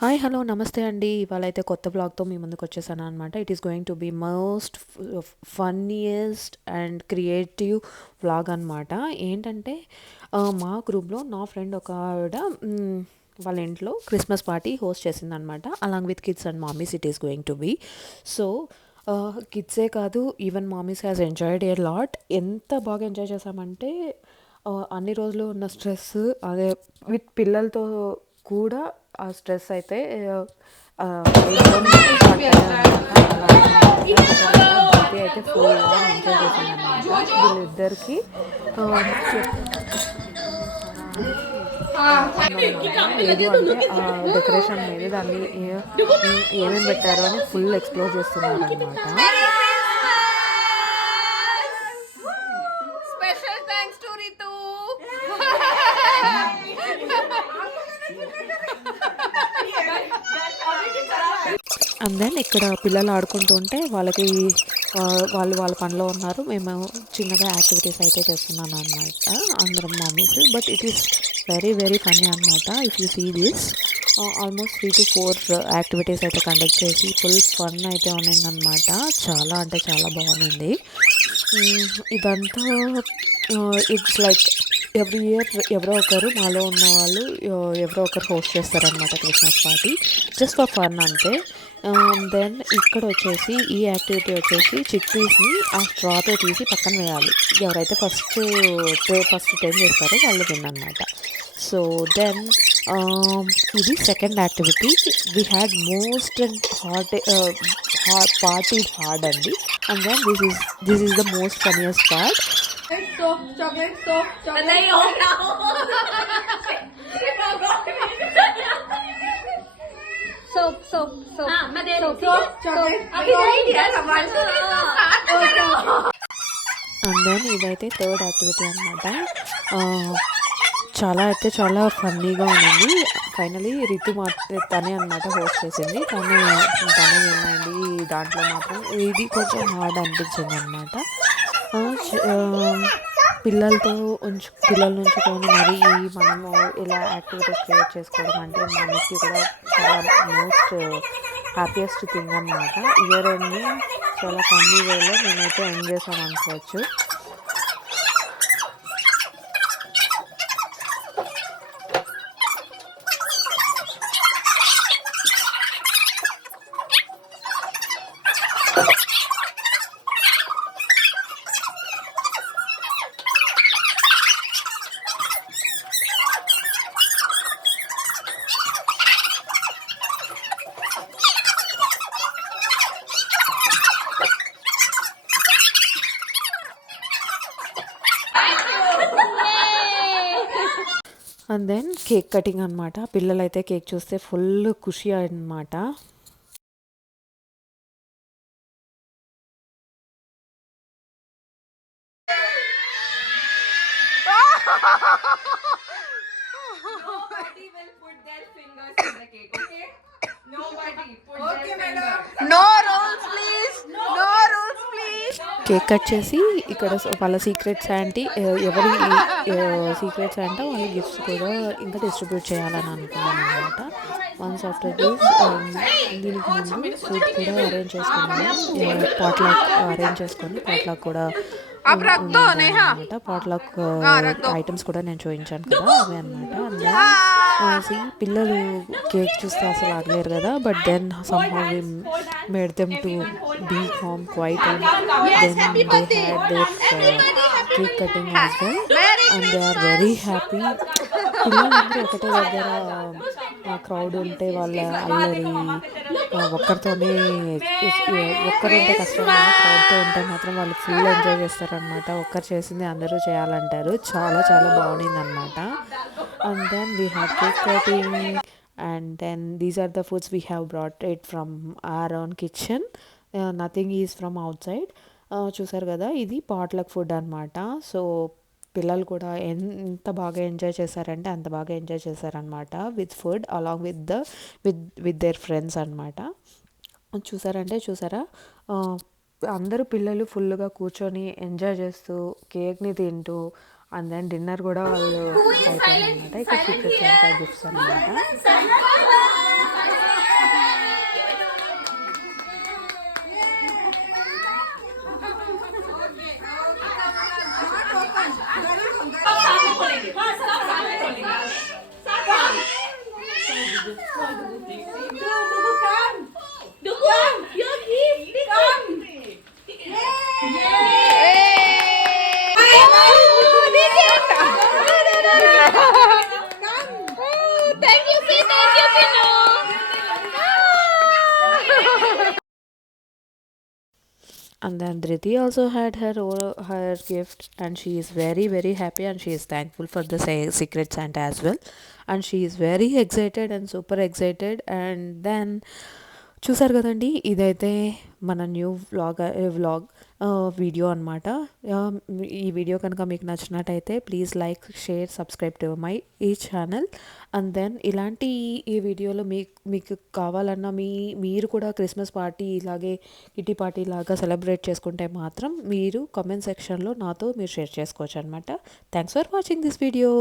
Hi hello నమస్తే అండి. ఇవాళ అయితే కొత్త బ్లాగ్తో మీ ముందుకు వచ్చేసాను అనమాట. It is going to be most funniest and creative vlog అనమాట. ఏంటంటే మా గ్రూప్లో నా ఫ్రెండ్ ఒక ఆవిడ వాళ్ళ ఇంట్లో క్రిస్మస్ పార్టీ హోస్ట్ చేసిందనమాట. Along with kids and mommies it is going to be. So కిడ్సే కాదు, even mommies has enjoyed a lot. ఎంత బాగా ఎంజాయ్ చేసామంటే అన్ని రోజులు ఉన్న స్ట్రెస్ అదే విత్ పిల్లలతో కూడా ఆ స్ట్రెస్ అయితే ఎగ్జామ్ స్టార్ట్ బీపీ అయితే ఫుల్గా ఎంజాయ్ చేసింది అనమాట. వీళ్ళిద్దరికి లేదు అంటే ఆ డెకరేషన్ మీద దాన్ని ఏమేమి పెట్టారు అని ఫుల్ ఎక్స్ప్లోర్ చేస్తున్నారు అనమాట. అండ్ దెన్ ఇక్కడ పిల్లలు ఆడుకుంటుంటే వాళ్ళకి వాళ్ళు వాళ్ళ పనిలో ఉన్నారు. మేము చిన్నగా యాక్టివిటీస్ అయితే చేస్తున్నాను అనమాట అందరం mommies. But it is very very funny అనమాట. If you see this almost 3 to 4 activities అయితే కండక్ట్ చేసి ఫుల్ ఫన్ అయితే ఉన్నిందనమాట. చాలా అంటే చాలా బాగుంది ఇదంతా. ఇట్స్ లైక్ ఎవ్రీ ఇయర్ ఎవరో ఒకరు మాలో ఉన్న వాళ్ళు ఎవరో ఒకరు హోస్ట్ చేస్తారనమాట Christmas party, just for fun అంతే. దెన్ ఇక్కడ వచ్చేసి ఈ యాక్టివిటీ వచ్చేసి చిక్ పీస్ని ఆ స్ట్రాతో తీసి పక్కన వేయాలి. ఎవరైతే ఫస్ట్ 10 చేస్తారో వాళ్ళు విన్ అనమాట. సో దెన్ ఇది second activity. We had most and party hard అండి. And then this is the most funniest part. chocolate soap नहीं हो रहा soap हाँ मैं दे रही हूँ chocolate अभी नहीं दिया हमारे అండ్ దెన్ ఇదైతే థర్డ్ యాక్టివిటీ అనమాట. చాలా అయితే చాలా ఫన్నీగా ఉంది. ఫైనలీ రితు తనే అనమాట హోస్ట్ చేసింది. తనే విన్నాయండి. దాంట్లో మాత్రం ఇది కొంచెం హార్డ్ అనిపించింది అనమాట. పిల్లల నుంచుకొని మరి మనము ఇలా యాక్టివిటీస్ క్రియేట్ చేసుకోవడం అంటే మనకి కూడా చాలా మోస్ట్ హ్యాపీయెస్ట్ థింగ్ అనమాట. ఇయర్ ఎండ్ని చాలా ఫన్నీ వేలో నేనైతే ఎండ్ చేశాను అనుకోవచ్చు. అండ్ దెన్ కేక్ కటింగ్ అనమాట. పిల్లలైతే కేక్ చూస్తే ఫుల్ ఖుషి అనమాట. Nobody will put their fingers in the cake, okay? Nobody put their fingers. No rules, please. No rules, please. Cake cut చేసి ఇక్కడ వాళ్ళ సీక్రెట్స్ ఏంటి, ఎవరి సీక్రెట్స్ అంటే వాళ్ళ గిఫ్ట్స్ కూడా ఇంకా డిస్ట్రిబ్యూట్ చేయాలని అనుకున్నాను అనమాట. వన్స్ ఆఫ్టర్ దిస్ దీనికి ముందు ఫుడ్ కూడా అరేంజ్ చేసుకున్నాను. పాట్లాక్ అరేంజ్ చేసుకొని పాట్లాక్ కూడా అనమాట. పాట్లాక్ ఐటమ్స్ కూడా నేను చూపించాను కదా, అవి అనమాట. అందులో పిల్లలు కేక్ చూస్తే అసలు ఆగలేరు కదా. But then somehow we made them to be calm, quiet, and then they had their cake cutting as well, and they are very happy. పిల్లలందరూ ఒకటే దగ్గర క్రౌడ్ ఉంటే వాళ్ళ అల్లరి ఒక్కరుంటే కష్టం, క్రౌడ్తో ఉంటే మాత్రం వాళ్ళు ఫుల్ ఎంజాయ్ చేస్తారనమాట. ఒక్కరు చేసింది అందరూ చేయాలంటారు. చాలా చాలా బాగుంది అనమాట. And then we had cake cutting, and then these are the foods we have brought it from our own kitchen. Nothing is from outside. చూసారు కదా, ఇది పాట్లక్ ఫుడ్ అనమాట. సో పిల్లలు కూడా ఎంత బాగా ఎంజాయ్ చేశారంటే అంత బాగా ఎంజాయ్ చేశారనమాట with food along with their friends అనమాట. చూసారా అందరూ పిల్లలు ఫుల్గా కూర్చొని ఎంజాయ్ చేస్తూ కేక్ని తింటూ, అండ్ దెన్ డిన్నర్ కూడా వాళ్ళు అయిపోయిందనమాట. ఇక్కడ సీక్రెట్స్ అంతా గిఫ్ట్స్ అనమాట. And then Dhriti also had her gift, and she is very happy, and she is thankful for the Secret Santa as well, and she is very excited and super excited. And then చూసారు కదండి, ఇదైతే మన new vlog video అనమాట. ఈ video కనుక మీకు నచ్చినట్టయితే please like, share, subscribe to my ఈ ఛానల్. అండ్ దెన్ ఇలాంటి ఈ వీడియోలో మీకు కావాలన్నా మీరు కూడా క్రిస్మస్ పార్టీ ఇలాగే కిట్టి పార్టీ లాగా సెలబ్రేట్ చేసుకుంటే మాత్రం మీరు కామెంట్ సెక్షన్లో నాతో మీరు షేర్ చేసుకోవచ్చు అనమాట. Thanks for watching this video.